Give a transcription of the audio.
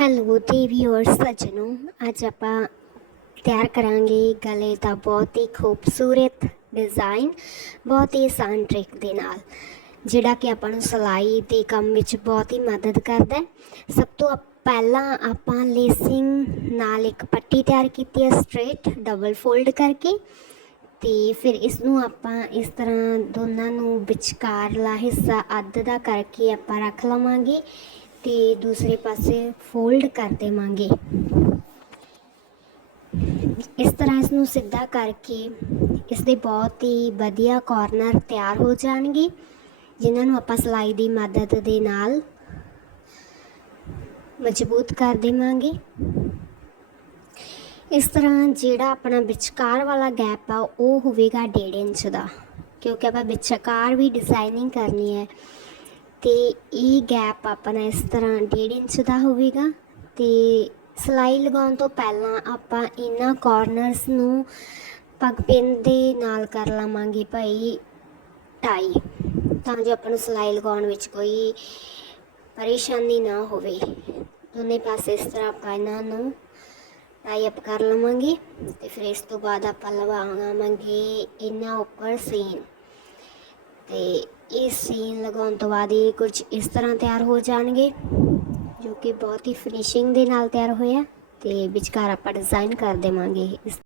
Hello ਤੇ ਔਰ ਸੱਜਣੋ, ਅੱਜ ਆਪਾਂ ਤਿਆਰ ਕਰਾਂਗੇ ਗਲੇ ਦਾ ਬਹੁਤ ਹੀ ਖੂਬਸੂਰਤ ਡਿਜ਼ਾਈਨ ਬਹੁਤ ਹੀ ਆਸਾਨ ਟ੍ਰਿਕ ਦੇ ਨਾਲ, ਜਿਹੜਾ ਕਿ ਆਪਾਂ ਨੂੰ ਸਿਲਾਈ ਦੇ ਕੰਮ ਵਿੱਚ ਬਹੁਤ ਹੀ ਮਦਦ ਕਰਦਾ ਹੈ। ਸਭ ਤੋਂ ਅਪ- ਪਹਿਲਾਂ ਆਪਾਂ ਲੇਸਿੰਗ ਨਾਲ ਇੱਕ ਪੱਟੀ ਤਿਆਰ ਕੀਤੀ ਹੈ ਸਟ੍ਰੇਟ ਡਬਲ ਫੋਲਡ ਕਰਕੇ, ਤੇ ਫਿਰ ਇਸ ਨੂੰ ਆਪਾਂ ਇਸ ਤਰ੍ਹਾਂ ਦੋਨਾਂ ਨੂੰ ਵਿਚਕਾਰਲਾ ਹਿੱਸਾ ਅੱਧ ਦਾ ਕਰਕੇ ਆਪਾਂ ਰੱਖ ਲਵਾਂਗੇ। ਤੇ ਦੂਸਰੇ ਪਾਸੇ ਫੋਲਡ ਕਰ ਦੇਵਾਂਗੇ। ਇਸ ਤਰ੍ਹਾਂ ਇਸ ਨੂੰ ਸਿੱਧਾ ਕਰਕੇ ਇਸ ਦੇ ਬਹੁਤ ਹੀ ਵਧੀਆ ਕਾਰਨਰ ਤਿਆਰ ਹੋ ਜਾਣਗੇ, ਜਿਨ੍ਹਾਂ ਨੂੰ ਆਪਾਂ ਸਲਾਈ ਦੀ ਮਦਦ ਦੇ ਨਾਲ ਮਜ਼ਬੂਤ ਕਰ ਦੇਵਾਂਗੇ। ਇਸ ਤਰ੍ਹਾਂ ਜਿਹੜਾ ਆਪਣਾ ਵਿਚਕਾਰ ਵਾਲਾ ਗੈਪ ਆ, ਉਹ ਹੋਵੇਗਾ 1.5 ਇੰਚ ਦਾ, ਕਿਉਂਕਿ ਆਪਾਂ ਵਿਚਕਾਰ ਵੀ ਡਿਜ਼ਾਈਨਿੰਗ ਕਰਨੀ ਹੈ। ਤੇ ਇਹ ਗੈਪ ਆਪਣਾ ਇਸ ਤਰ੍ਹਾਂ 1.5 ਇੰਚ ਦਾ ਹੋਵੇਗਾ ਤੇ ਸਲਾਈ ਲਗਾਉਣ ਤੋਂ ਪਹਿਲਾਂ ਆਪਾਂ ਇਹਨਾਂ ਕਾਰਨਰਸ ਨੂੰ ਪੱਗ ਪਿੰਨ ਦੇ ਨਾਲ ਕਰ ਲਵਾਂਗੇ ਭਾਈ ਟਾਈ ਤਾਂ ਜੋ ਆਪਾਂ ਨੂੰ ਸਲਾਈ ਲਗਾਉਣ ਵਿੱਚ ਕੋਈ ਪਰੇਸ਼ਾਨੀ ਨਾ ਹੋਵੇ। ਦੋਨੇ ਪਾਸੇ ਇਸ ਤਰ੍ਹਾਂ ਆਪਾਂ ਇਹਨਾਂ ਨੂੰ ਟਾਈ ਅਪ ਕਰ ਲਵਾਂਗੇ ਤੇ ਫਿਰ ਇਸ ਤੋਂ ਬਾਅਦ ਆਪਾਂ ਲਗਾਵਾਂਗੇ ਇਹਨਾਂ ਉੱਪਰ ਸੀਨ ਤੇ ਇਹ ਸੀਨ ਲਗਾਉਣ ਤੋਂ ਬਾਅਦ ਇਹ ਕੁਝ ਇਸ ਤਰ੍ਹਾਂ ਤਿਆਰ ਹੋ ਜਾਣਗੇ, ਜੋ ਕਿ ਬਹੁਤ ਹੀ ਫਿਨਿਸ਼ਿੰਗ ਦੇ ਨਾਲ ਤਿਆਰ ਹੋਇਆ ਤੇ ਵਿਚਕਾਰ ਆਪਾਂ ਡਿਜ਼ਾਈਨ ਕਰ ਦੇਵਾਂਗੇ ਇਸ